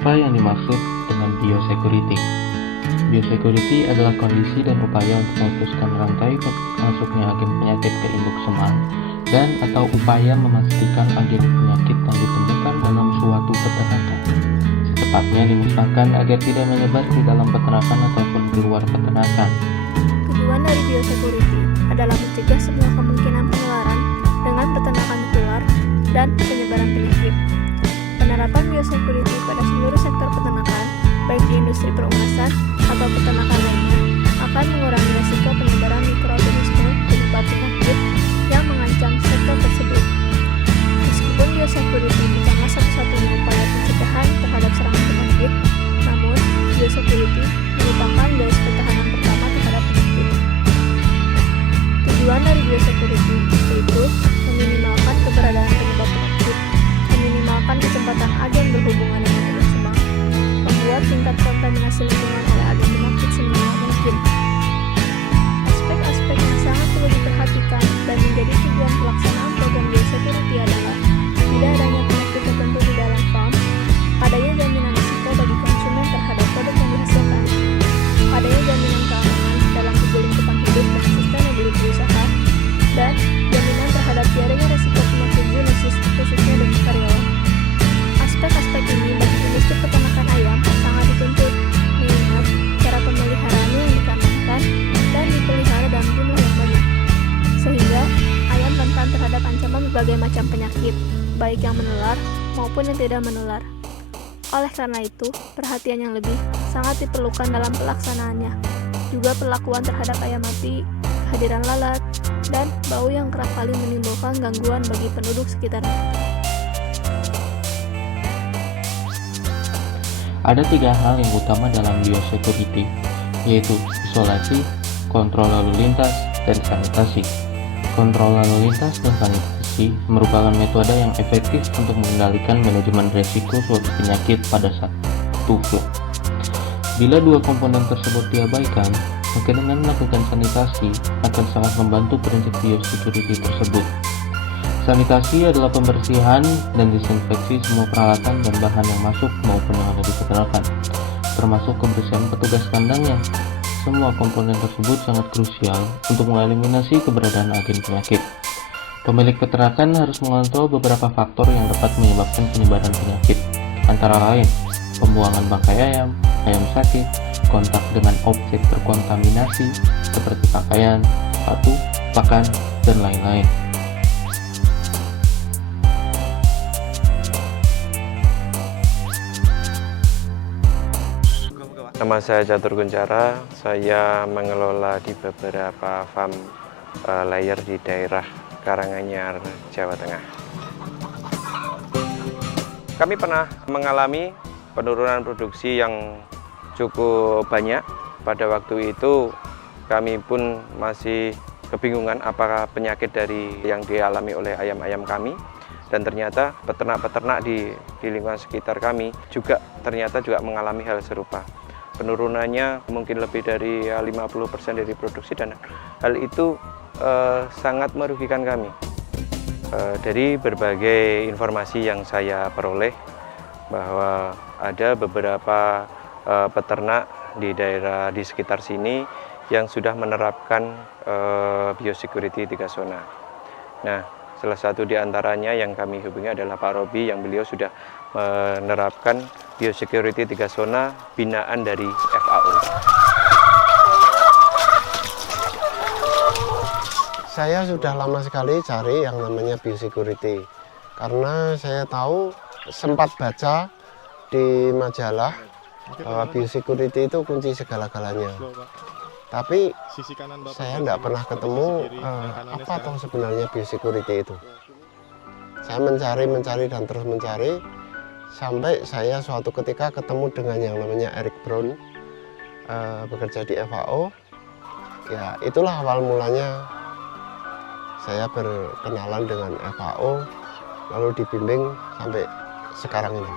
Apa yang dimaksud dengan biosecurity? Biosecurity adalah kondisi dan upaya untuk memutuskan rantai masuknya agen penyakit ke induk semang dan atau upaya memastikan agen penyakit yang ditemukan dalam suatu peternakan secepatnya dimusnahkan agar tidak menyebar di dalam peternakan ataupun di luar peternakan. Tujuan dari biosecurity adalah mencegah semua kemungkinan penularan dengan peternakan nutular dan penyebaran penyakit. Penerapan biosecurity pada seluruh sektor peternakan, baik di industri perunggasan atau peternakan lainnya, akan mengurangi risiko penyebaran mikroorganisme penyebab penyakit yang mengancam sektor tersebut. Meskipun biosecurity bukanlah satu-satunya upaya pencegahan terhadap serangan penyakit, namun biosecurity merupakan garis pertahanan pertama terhadap penyakit. Tujuan dari biosecurity yaitu meminimalkan keberadaan penyebab penyakit, meminimalkan kecepatan agen berhubungan dengan induk semang, membuat tingkat kontaminasi lingkungan oleh agen penyakit seminimal mungkin. Aspek-aspek yang sangat perlu diperhatikan dan menjadi tujuan pelaksanaan program biosecurity adalah tidak adanya penyakit tertentu di dalam farm, adanya jaminan risiko bagi konsumen terhadap produk yang dihasilkan, adanya jaminan keamanan dalam tujuan lingkungan hidup dan sustainability usaha, dan jaminan terhadap tiadanya risiko penyakit zoonosis khususnya bagi karyawan. Aspek-aspek ini bagi industri peternakan ayam sangat dituntut, mengingat cara pemeliharaannya yang dikandangkan dan dipelihara dalam jumlah yang banyak, sehingga ayam rentan terhadap ancaman berbagai macam penyakit, baik yang menular maupun yang tidak menular. Oleh karena itu, perhatian yang lebih sangat diperlukan dalam pelaksanaannya. Juga perlakuan terhadap ayam mati, kehadiran lalat, dan bau yang kerap kali menimbulkan gangguan bagi penduduk sekitarnya. Ada 3 hal yang utama dalam biosecurity, yaitu isolasi, kontrol lalu lintas, dan sanitasi. Kontrol lalu lintas dan sanitasi merupakan metode yang efektif untuk mengendalikan manajemen risiko suatu penyakit pada satu flow. Bila 2 komponen tersebut diabaikan, maka dengan melakukan sanitasi akan sangat membantu prinsip biosecurity tersebut. Sanitasi adalah pembersihan dan disinfeksi semua peralatan dan bahan yang masuk maupun yang ada di peternakan, termasuk kebersihan petugas kandangnya. Semua komponen tersebut sangat krusial untuk mengeliminasi keberadaan agen penyakit. Pemilik peternakan harus mengontrol beberapa faktor yang dapat menyebabkan penyebaran penyakit, antara lain pembuangan bangkai ayam, ayam sakit, kontak dengan objek terkontaminasi seperti pakaian, sepatu, pakan, dan lain-lain. Nama saya Catur Kuncara, saya mengelola di beberapa farm layer di daerah Karanganyar, Jawa Tengah. Kami pernah mengalami penurunan produksi yang cukup banyak. Pada waktu itu kami pun masih kebingungan apakah penyakit dari yang dialami oleh ayam-ayam kami. Dan ternyata peternak-peternak di lingkungan sekitar kami juga ternyata mengalami hal serupa. Penurunannya mungkin lebih dari 50% dari produksi, dan hal itu sangat merugikan kami. Dari berbagai informasi yang saya peroleh bahwa ada beberapa peternak di daerah di sekitar sini yang sudah menerapkan biosecurity 3 zona. Nah, salah satu di antaranya yang kami hubungi adalah Pak Robi, yang beliau sudah menerapkan biosecurity 3 zona binaan dari FAO. Saya sudah lama sekali cari yang namanya biosecurity, karena saya tahu sempat baca di majalah bahwa biosecurity itu kunci segala-galanya. Tapi saya tidak pernah ketemu apa toh sebenarnya biosecurity itu. Saya mencari dan terus mencari, sampai saya suatu ketika ketemu dengan yang namanya Eric Brown, bekerja di FAO. Ya, itulah awal mulanya saya berkenalan dengan FAO, lalu dibimbing sampai sekarang ini.